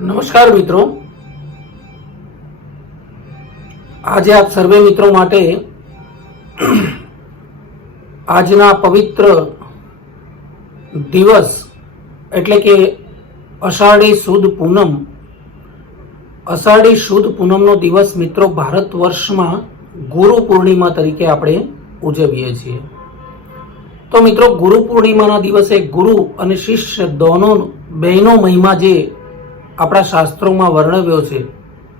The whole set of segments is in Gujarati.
નમસ્કાર મિત્રો. આજે આપ સર્વે મિત્રો માટે આજના પવિત્ર દિવસ એટલે કે અષાઢી સુદ પૂનમ. અષાઢી સુદ પૂનમનો દિવસ મિત્રો ભારત વર્ષમાં ગુરુ પૂર્ણિમા તરીકે આપણે ઉજવીએ છીએ. તો મિત્રો ગુરુ પૂર્ણિમાના દિવસે ગુરુ અને શિષ્ય દોનો બહેનો મહિમા જે આપણા શાસ્ત્રોમાં વર્ણવ્યો છે,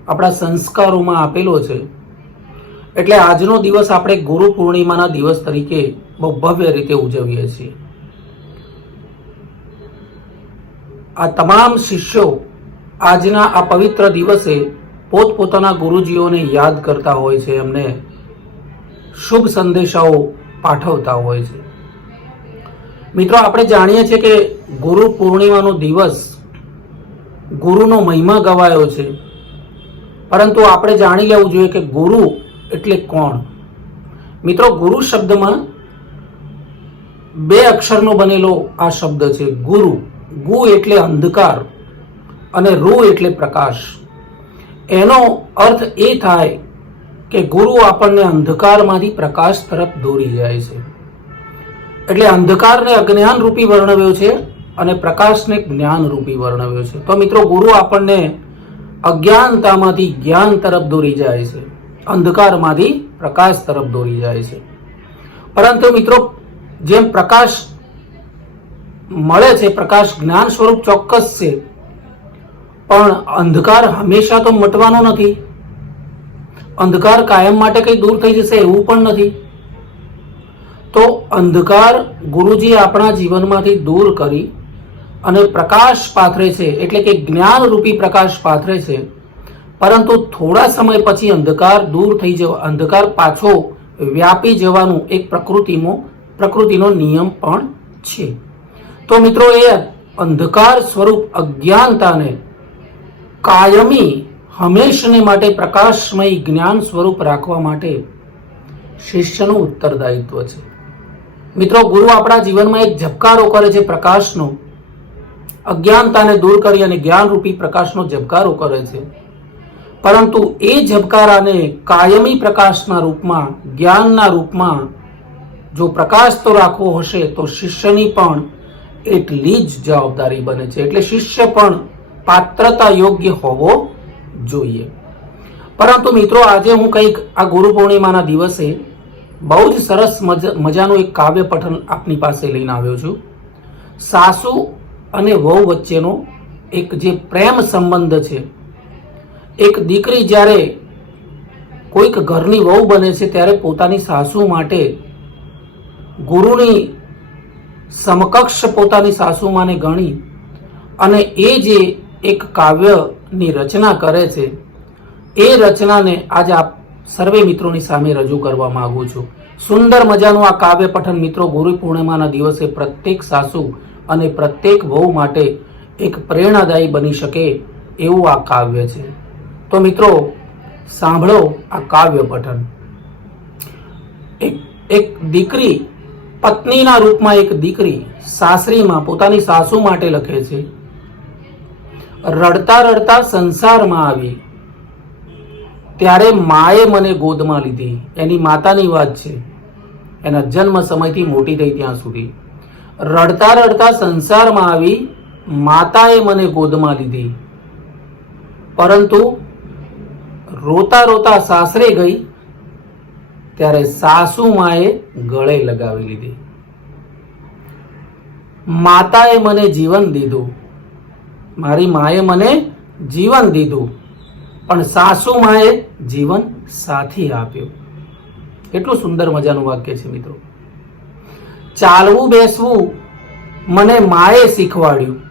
આપણા સંસ્કારોમાં આપેલો છે. એટલે આજનો દિવસ આપણે ગુરુ પૂર્ણિમાના દિવસ તરીકે બહુ ભવ્ય રીતે ઉજવીએ છીએ. આ તમામ શિષ્યો આજના આ પવિત્ર દિવસે પોતપોતાના ગુરુજીઓને યાદ કરતા હોય છે, એમને શુભ સંદેશાઓ પાઠવતા હોય છે. મિત્રો, આપણે જાણીએ છીએ કે ગુરુ પૂર્ણિમાનો દિવસ ગુરુનો મહિમા ગવાયો છે. પરંતુ આપણે જાણી લેવું જોઈએ કે ગુરુ એટલે કોણ? મિત્રો, ગુરુ શબ્દમાં બે અક્ષરનો બનેલો આ શબ્દ છે. ગુરુ. ગુ એટલે અંધકાર અને રૂ એટલે પ્રકાશ. એનો અર્થ એ થાય કે ગુરુ આપણને અંધકારમાંથી પ્રકાશ તરફ દોરી જાય છે. એટલે અંધકારને અજ્ઞાન રૂપી વર્ણવ્યો છે અને પ્રકાશને જ્ઞાન રૂપી વર્ણવ્યો છે. તો મિત્રો, ગુરુ આપણને અજ્ઞાનતામાંથી જ્ઞાન તરફ દોરી જાય છે. અંધકારમાંથી પ્રકાશ તરફ દોરી જાય છે. પરંતુ મિત્રો, જેમ પ્રકાશ મળે છે, પ્રકાશ જ્ઞાન સ્વરૂપ ચોક્કસ છે, પણ અંધકાર હંમેશા તો મટવાનો નથી. અંધકાર કાયમ માટે કઈ દૂર થઈ જશે એવું પણ નથી. તો અંધકાર ગુરુજી આપણા જીવનમાંથી દૂર કરી અને પ્રકાશ પાથરે છે, એટલે કે જ્ઞાન રૂપી પ્રકાશ પાથરે છે. પરંતુ થોડા સમય પછી અંધકાર દૂર થઈ જવા, અંધકાર પાછો વ્યાપી જવાનું એક પ્રકૃતિમાં, પ્રકૃતિનો નિયમ પણ છે. તો મિત્રો, એ અંધકાર સ્વરૂપ અજ્ઞાનતાને કાયમી, હંમેશને માટે પ્રકાશમય જ્ઞાન સ્વરૂપ રાખવા માટે શિષ્યનું ઉત્તરદાયિત્વ છે. મિત્રો, ગુરુ આપણા જીવનમાં એક ઝબકારો કરે છે પ્રકાશનો. અજ્ઞાનતાને દૂર કરી અને જ્ઞાનરૂપી પ્રકાશનો ઝબકારો કરે છે. પરંતુ એ ઝબકારાને કાયમી પ્રકાશના રૂપમાં, જ્ઞાનના રૂપમાં જો પ્રકાશ તો રાખવો હશે, તો શિષ્યની પણ એટલી જ જવાબદારી બને છે. એટલે શિષ્ય પણ પાત્રતા યોગ્ય હોવો જોઈએ. પરંતુ મિત્રો, આજે હું કંઈક આ ગુરુ પૂર્ણિમાના દિવસે બહુ જ સરસ મજા, મજાનું એક કાવ્ય પઠન આપની પાસે લઈને આવ્યો છું. સાસુ અને વહુ વચ્ચેનો એક જે પ્રેમ સંબંધ છે, એક દીકરી જ્યારે કોઈક ઘરની વહુ બને છે ત્યારે પોતાની સાસુ માટે ગુરુની સમકક્ષ પોતાની સાસુમાને ગણી અને એ જે એક કાવ્યની રચના કરે છે, એ રચનાને આજે આપ સર્વે મિત્રોની સામે રજૂ કરવા માગું છું. સુંદર મજાનું આ કાવ્ય પઠન મિત્રો ગુરુ પૂર્ણિમાના દિવસે પ્રત્યેક સાસુ અને પ્રત્યેક વહુ માટે એક પ્રેરણાદાયી બની શકે એવું આ કાવ્ય છે. તો મિત્રો, સાંભળો આ કાવ્ય પઠન. એક એક દીકરી પત્નીના રૂપમાં એક દીકરી સાસરીમાં, પોતાની સાસુ માટે લખે છે, રડતા રડતા સંસારમાં આવી. ત્યારે માએ મને ગોદમાં લીધી. એની માતાની વાત છે. એના જન્મ સમયથી મોટી થઈ ત્યાં સુધી. રડતા રડતા સંસારમાં આવી માતાએ મને ગોદમાં લીધી. પરંતુ રોતા રોતા સાસરે ગઈ, ત્યારે સાસુ માએ ગળે લગાવી લીધી. માતાએ મને જીવન દીધું. મારી માએ મને જીવન દીધું. પણ સાસુ માએ જીવન સાથી આપ્યું. કેટલું સુંદર મજાનું વાક્ય છે મિત્રો. ચાલવું બેસવું મને માએ શીખવાડ્યું.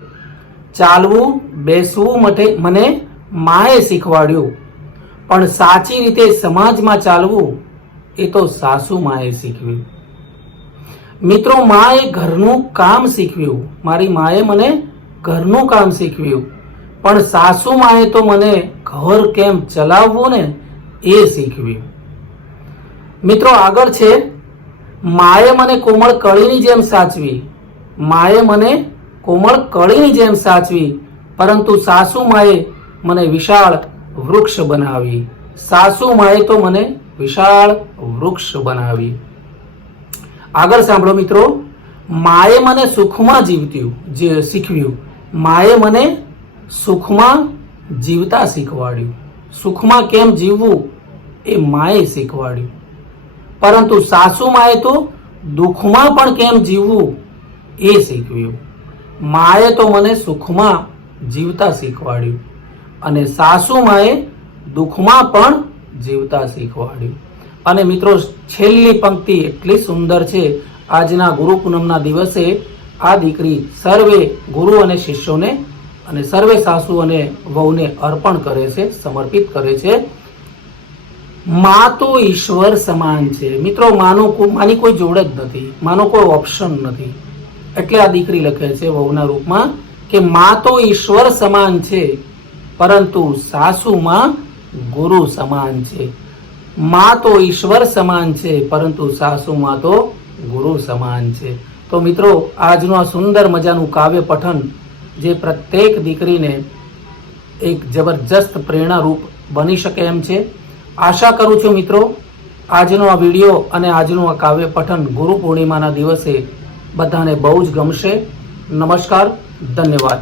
ચાલવું બેસવું મને માએ શીખવાડ્યું. પણ સાચી રીતે સમાજમાં ચાલવું એ તો સાસુ માએ શીખવ્યું. મિત્રો, માએ ઘરનું કામ શીખવ્યું. મારી માએ મને ઘરનું કામ શીખવ્યું. પણ સાસુ માએ તો મને ઘર કેમ ચલાવવું ને એ શીખવ્યું. મિત્રો, આગળ છે માએ મને કોમળ કળીની જેમ સાચવી. માએ મને કોમળ કળીની જેમ સાચવી. પરંતુ સાસુ માએ મને વિશાળ વૃક્ષ બનાવી. સાસુ માએ તો મને વિશાળ વૃક્ષ બનાવી. આગળ સાંભળો મિત્રો. માએ મને સુખમાં જીવત્યું, જે શીખવ્યું. માએ મને સુખમાં જીવતા શીખવાડ્યું. સુખમાં કેમ જીવવું એ માએ શીખવાડ્યું. પરંતુ સાસુમાએ તો દુઃખમાં પણ કેમ જીવવું એ શીખવ્યું. માએ તો મને સુખમાં જીવતા શીખવાડ્યું અને સાસુમાએ દુઃખમાં પણ જીવતા શીખવાડ્યું. અને મિત્રો, છેલ્લી પંક્તિ એટલી સુંદર છે. આજના ગુરુ પૂનમના દિવસે આ દીકરી સર્વે ગુરુ અને શિષ્યોને અને સર્વે સાસુ અને વહુને અર્પણ કરે છે, સમર્પિત કરે છે. માં તો ઈશ્વર સમાન છે. મિત્રો, માનો માની કોઈ જોડ જ નથી. માનો કોઈ ઓપ્શન નથી. એટલે આ દીકરી લખે છે વહુના રૂપમાં કે માં તો ઈશ્વર સમાન છે, પરંતુ સાસુમાં ગુરુ સમાન છે. માં તો ઈશ્વર સમાન છે, પરંતુ સાસુમાં તો ગુરુ સમાન છે. તો મિત્રો, આજનું આ સુંદર મજાનું કાવ્ય પઠન જે પ્રત્યેક દીકરીને એક જબરજસ્ત પ્રેરણારૂપ બની શકે એમ છે. આશા કરું છું મિત્રો, આજનો આ વીડિયો અને આજનું આ કાવ્ય પઠન ગુરુ પૂર્ણિમાના દિવસે બધાને બહુ જ ગમશે. નમસ્કાર, ધન્યવાદ.